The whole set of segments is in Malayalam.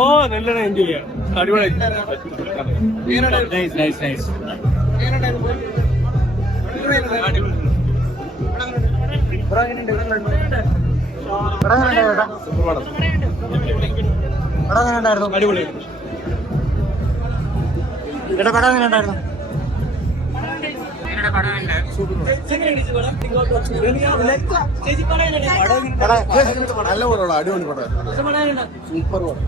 ഓ നല്ല എൻജോയ് ചെയ്യാം. അടിപൊളി. അടിപൊളി. ഇവിടെ പടം എങ്ങനെ ഉണ്ടായിരുന്നു? നല്ല പടമാണ്, അടിപൊളി പടം, സൂപ്പർ പടം.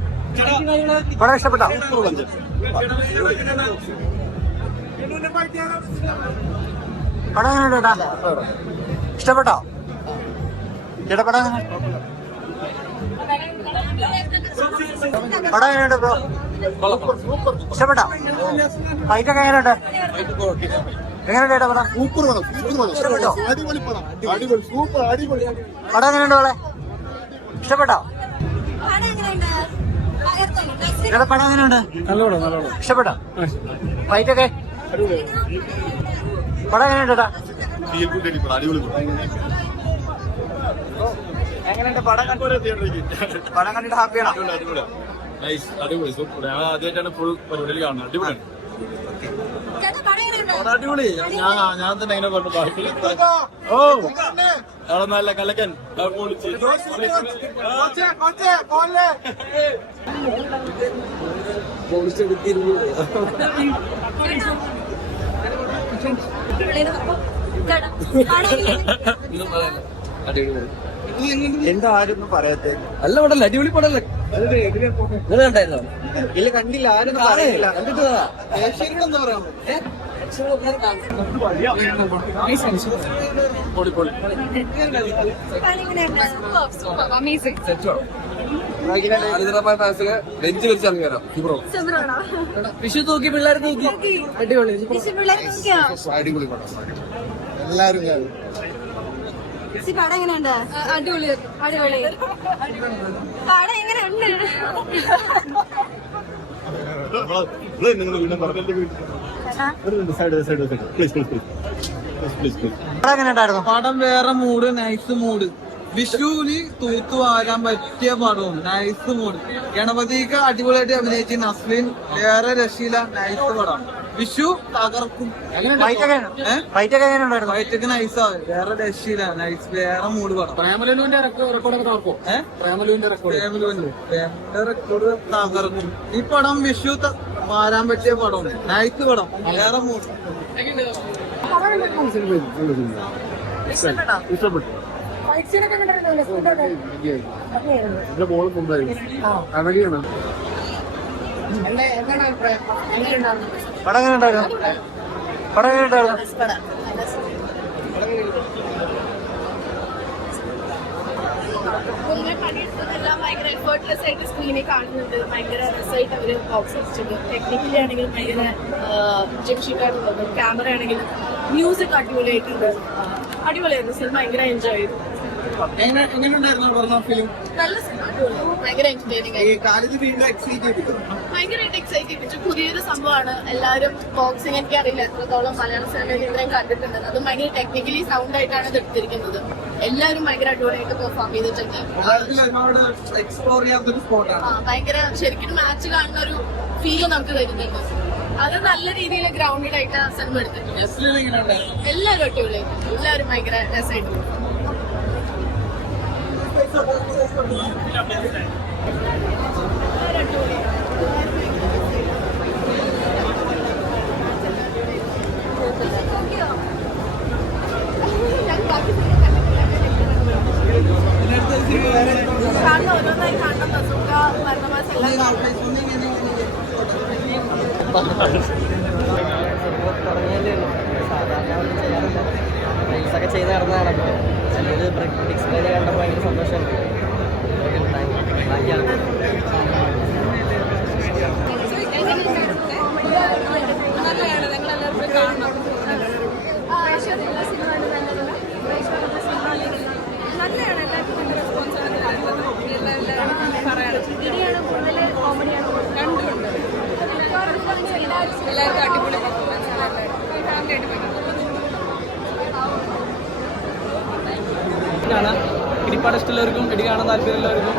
പടം ഇഷ്ടപ്പെട്ടോ? പടം എങ്ങനെയുണ്ട് ചേട്ടാ? ഇഷ്ടപ്പെട്ടോ ചേട്ടാ? പടം പടം എങ്ങനെയുണ്ട് ബ്രോ? ഇഷ്ടപ്പെട്ടോ? ഫൈറ്റൊക്കെ എങ്ങനെയുണ്ട്? എങ്ങനെയുണ്ട് ചേട്ടാ പടം? സൂപ്പർ പടം, സൂപ്പർ പടം, ഇഷ്ടപ്പെട്ടോ? അടിപൊളി പടം, അടിപൊളി, സൂപ്പർ, അടിപൊളി. പടം എങ്ങനെയുണ്ട് മോളെ? ഇഷ്ടപ്പെട്ടോ ചേട്ടാ? പടം എങ്ങനെയുണ്ട്? നല്ലോണം നല്ലോണം ഇഷ്ടപ്പെട്ടോ? ഫൈറ്റൊക്കെ പടം എങ്ങനെയുണ്ട് ചേട്ടാ? അടിപൊളി എങ്ങനെയുണ്ട് പടം? പടം കണ്ടിട്ട് ഹാപ്പിയാണോ? അടിപൊളി സൂപ്പർ. ഞാൻ ആദ്യമായിട്ടാണ് ഫുൾ പരിപാടിയിൽ കാണുന്നത്. അടിപൊളിയാണ്. അടിപൊളി. ഞാൻ തന്നെ ഇങ്ങനെ പറഞ്ഞു. ഓ അവിടെ നല്ല കലക്കൻ എന്താ ആരും പറയാത്തെ? നല്ല പടല്ലേ? അടിപൊളി പടല്ലേ? നിങ്ങൾ കണ്ടായിരുന്നോ? ഇല്ല, കണ്ടില്ല. ആരും കണ്ടിട്ട് എന്താ പറയാ? ബെഞ്ച് വെച്ചിറങ്ങിയാലോ? വിഷു തൂക്കി പിള്ളേർ തൂക്കി. അടിപൊളി അടിപൊളി പടം, എല്ലാരും കാണും. പടം എങ്ങനെയുണ്ട്? അടിപൊളി അടിപൊളി. പടം എങ്ങനെയുണ്ട്? പടം വേറെ മൂഡ്, നൈസ് മൂഡ്. വിഷുവിന് തൂത്തുവാരാൻ പറ്റിയ പടവും, നൈസ് മൂഡ്. ഗണപതിക്ക് അടിപൊളിയായിട്ട് അഭിനയിച്ച് നസ്ലിൻ വേറെ രക്ഷയില്ല, നൈസ് പടം. വിഷു തകർക്കും. ഫൈറ്റൊക്കെ നൈസാവും, വേറെ രക്ഷയില്ല, നൈസ്, വേറെ മൂഡ് പടം. പ്രേമലുവിന്റെ റെക്കോർഡൊക്കെ തകർക്കും. പ്രേമലുവിന്റെ റെക്കോർഡ് തകർക്കും. ഈ പടം വിഷു മാറാൻ പറ്റിയ പടം, നൈസ് പടം, വേറെ മൂഡ്. ഇഷ്ടപ്പെട്ടു. ബോളും ഉണ്ടായിരുന്നു. അഴകിയാണ്. പടം എങ്ങനെ ഉണ്ടായിരുന്നു? പടം എങ്ങനെ ഉണ്ടായിരുന്നു? എല്ലാം ഭയങ്കര എഫേർട്ട്ലെസ് ആയിട്ട് സ്ക്രീനിൽ കാണുന്നുണ്ട്. ഭയങ്കര രസമായിട്ട് അവര് ബോക്സ് വെച്ചിട്ടുണ്ട്. ടെക്നിക്കലി ആണെങ്കിലും ഭയങ്കര ജംഷിക്കായിട്ടുള്ളത്. ക്യാമറ ആണെങ്കിലും മ്യൂസിക് അടിപൊളിയായിട്ടുണ്ട്. അടിപൊളിയായിരുന്നു. സിനിമ ഭയങ്കര എൻജോയ് ചെയ്തു. എങ്ങനെയുണ്ടായിരുന്നു ഫിലിം? നല്ല സിനിമ, ഭയങ്കര എന്റർടൈനിങ് ആയിരുന്നു. ഭയങ്കരമായിട്ട് എക്സൈറ്റ് ചെയ്യിപ്പിച്ചു. പുതിയൊരു സംഭവമാണ്. എല്ലാവരും ബോക്സിങ് എനിക്കറിയില്ല എത്രത്തോളം മലയാള സിനിമയിൽ ഇത്രയും കണ്ടിട്ടുണ്ട്. അത് ഭയങ്കര ടെക്നിക്കലി സൗണ്ട് ആയിട്ടാണ് ഇത് എടുത്തിരിക്കുന്നത്. എല്ലാവരും ഭയങ്കര അടിപൊളിയായിട്ട് പെർഫോം ചെയ്തിട്ടുണ്ട്. എക്സ്പ്ലോർ ചെയ്യാത്തൊരു സ്പോട്ടാണ്. ഭയങ്കര ശരിക്കും മാച്ച് കാണുന്ന ഒരു ഫീല് നമുക്ക് തരുന്നുണ്ട്. അത് നല്ല രീതിയിൽ ഗ്രൗണ്ടഡ് ആയിട്ട് സിനിമ എടുത്തിട്ടുണ്ട്. എല്ലാവരും അടിപൊളിയായിട്ട്, എല്ലാവരും ഭയങ്കര രസമായിട്ട്. കാണുന്ന ഓരോന്നായി കാണുന്ന ബസൂക്ക, മരണമാസം എല്ലാം റീൽസൊക്കെ ചെയ്ത് നടന്നതാണ്. ചിലത് ഡിസ്പ്ലേയിൽ കണ്ടപ്പോൾ ഭയങ്കര സന്തോഷമുണ്ട്. നല്ലതാണ്. ഞങ്ങളെല്ലാവരും കാണണം. നല്ലതാണ്. എല്ലാവർക്കും നല്ല റെസ്പോൺസാണ് കാണുന്നത്. പറയാറ് ഇടിയാണ് കൂടുതൽ, കോമഡിയാണ് രണ്ടുമുണ്ട്. എല്ലാവർക്കും അടിപൊളി പെർഫോമൻസ്. ഫാമിലി ആയിട്ട് പടം ഇഷ്ടമുള്ളവർക്കും ഇടി കാണാൻ താല്പര്യമുള്ളവർക്കും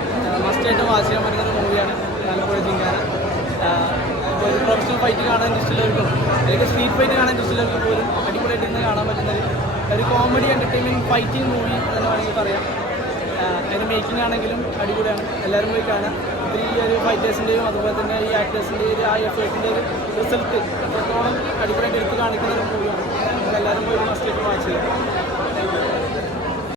മസ്റ്റായിട്ടും വാച്ച് ചെയ്യാൻ പറ്റുന്ന ഒരു മൂവിയാണ് ആലപ്പുഴ ചിങ്കാന. ഒരു പ്രൊഫഷണൽ ഫൈറ്റ് കാണാൻ ഇഷ്ടമുള്ളവർക്കും അല്ലെങ്കിൽ സ്ട്രീറ്റ് ഫൈറ്റ് കാണാൻ ഇഷ്ടമുള്ളവർക്കും പോലും അടിപൊളിയായിട്ട് ഇന്ന് കാണാൻ പറ്റുന്ന ഒരു കോമഡി എൻ്റർടൈൻമെൻറ്റ് ഫൈറ്റിംഗ് മൂവി എന്ന് വേണമെങ്കിൽ പറയാം. അതിന് മേക്കിംഗ് ആണെങ്കിലും അടിപൊളിയാണ്, എല്ലാവരും പോയി കാണാം. ഈ ഒരു ഫൈറ്റേഴ്സിൻ്റെയും അതുപോലെ തന്നെ ഈ ആക്ടേഴ്സിൻ്റെയും ആ എഫേർട്ടിൻ്റെ ഒരു റിസൾട്ട് അത്രത്തോളം അടിപൊളിയായിട്ട് എടുത്ത് കാണിക്കുന്ന ഒരു മൂവിയാണ്. എല്ലാവരും പോയി മസ്റ്റായിട്ട് വാച്ച് ചെയ്യാം.